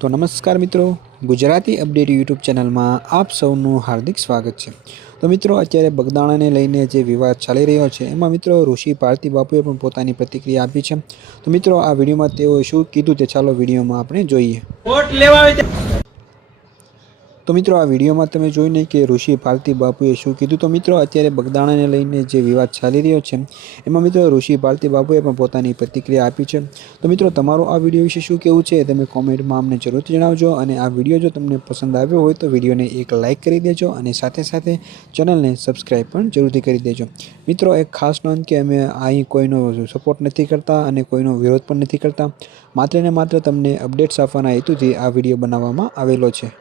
તો નમસ્કાર મિત્રો, ગુજરાતી અપડેટ યુટ્યુબ ચેનલમાં આપ સૌનું હાર્દિક સ્વાગત છે। તો મિત્રો, અત્યારે બગદાણાને લઈને જે વિવાદ ચાલી રહ્યો છે એમાં મિત્રો ઋષિ ભારતી બાપુએ પણ પોતાની પ્રતિક્રિયા આપી છે। તો મિત્રો, આ વિડીયોમાં તેઓ શું કીધું તે ચાલો વિડીયોમાં આપણે જોઈએ। તો મિત્રો, આ વિડીયોમાં તમે જોઈને કે ઋષિ ભારતી બાપુએ શું કીધું। તો મિત્રો, અત્યારે બગદાણાને લઈને જે વિવાદ ચાલી રહ્યો છે એમાં મિત્રો ઋષિ ભારતી બાપુએ પણ પોતાની પ્રતિક્રિયા આપી છે। તો મિત્રો, તમારું આ વિડીયો વિશે શું કહેવું છે તમે કોમેન્ટમાં અમને જરૂરથી જણાવજો। અને આ વિડીયો જો તમને પસંદ આવ્યો હોય તો વિડીયોને એક લાઇક કરી દેજો અને સાથે સાથે ચેનલને સબસ્ક્રાઈબ પણ જરૂરથી કરી દેજો। મિત્રો, એક ખાસ નોંધ કે અમે અહીં કોઈનો સપોર્ટ નથી કરતા અને કોઈનો વિરોધ પણ નથી કરતા, માત્ર ને માત્ર તમને અપડેટ્સ આપવાના હેતુથી આ વિડીયો બનાવવામાં આવેલો છે।